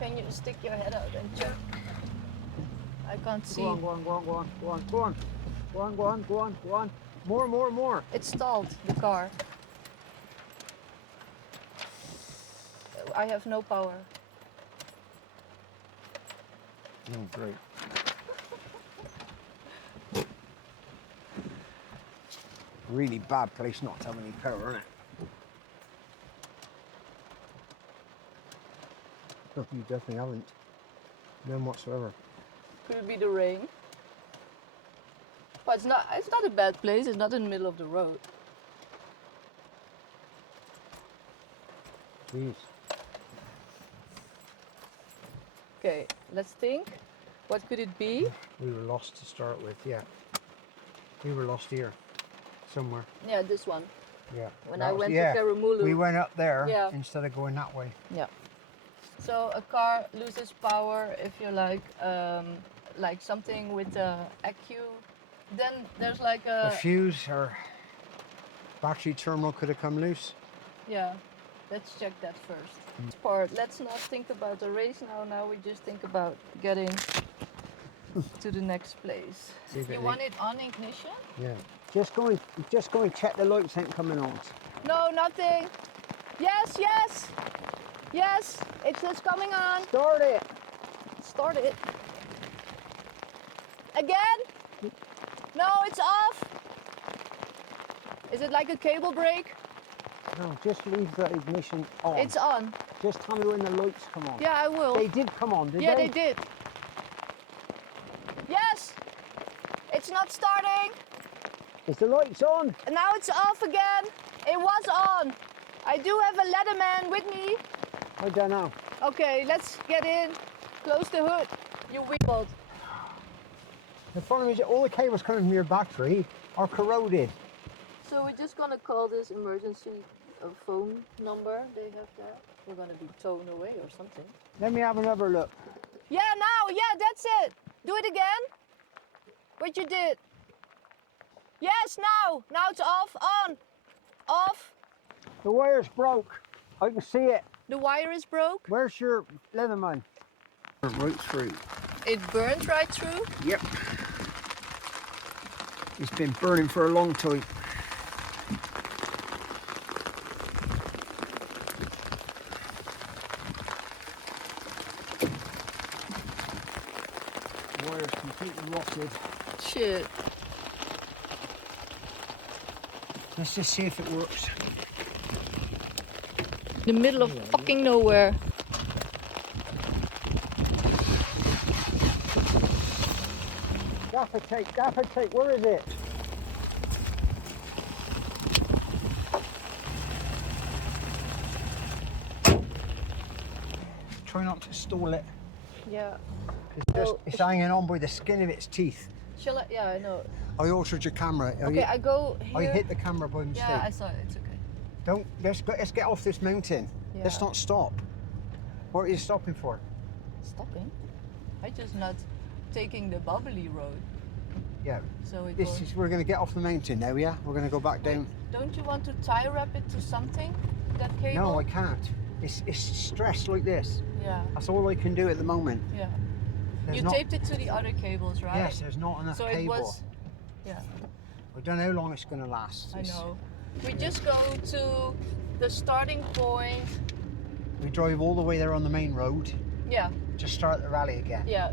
Can you stick your head out and check? I can't see. Go on, go on, go on, go on, go on, go on. Go on, go on, go on, go on. More, more, more. It's stalled, the car. I have no power. Oh, great. Really bad place not to have any power, isn't it? No, you definitely haven't. None whatsoever. Could it be the rain? Well, it's not a bad place. It's not in the middle of the road. Jeez. Okay, let's think. What could it be? We were lost to start with, yeah. We were lost here, somewhere. Yeah, this one. Yeah. When I went to Karamulu. We went up there Yeah. instead of going that way. Yeah. So a car loses power if you're like something with the ECU. Then there's like A fuse or battery terminal could have come loose. Yeah, let's check that first. This part, let's not think about the race now. Now we just think about getting to the next place. You want it on ignition? Yeah. Just go and check the lights ain't coming on. No, nothing. Yes, yes, yes. It's just coming on. Start it. Start it. Again? No, it's off. Is it like a cable brake? No, just leave the ignition on. It's on. Just tell me when the lights come on. Yeah, I will. They did come on, did they? Yeah, they did. Yes. It's not starting. Is the lights on? And now it's off again. It was on. I do have a Leatherman with me. I don't know. Okay, let's get in. Close the hood. You wiggled. The problem is that all the cables coming from your battery are corroded. So we're just gonna call this emergency phone number they have there. We're gonna be towed away or something. Let me have another look. Yeah, now, yeah, that's it. Do it again. What you did. Yes, now. Now it's off, on, off. The wire's broke. I can see it. The wire is broke. Where's your Leatherman? Right through. It burnt right through. Yep. It's been burning for a long time. The wire's completely rotted. Shit. Let's just see if it works. The middle of fucking nowhere. Gaffer tape, where is it? Try not to stall it. Yeah. It's hanging on by the skin of its teeth. Shall I? Yeah, I know. I altered your camera. Okay, I go here. I hit the camera by mistake. Yeah, I saw it. It's okay. Don't. Let's get off this mountain. Yeah. Let's not stop. What are you stopping for? Stopping? I just not taking the bubbly road. Yeah. So it We're going to get off the mountain now, yeah? We're going to go back down. Don't you want to tie wrap it to something? That cable? No, I can't. It's stressed like this. Yeah. That's all I can do at the moment. Yeah. There's You taped it to the other cables, right? Yes, there's not enough so cable. it was. Yeah. I don't know how long it's going to last. I know. We just go to the starting point. We drive all the way there on the main road Yeah. to start the rally again. Yeah.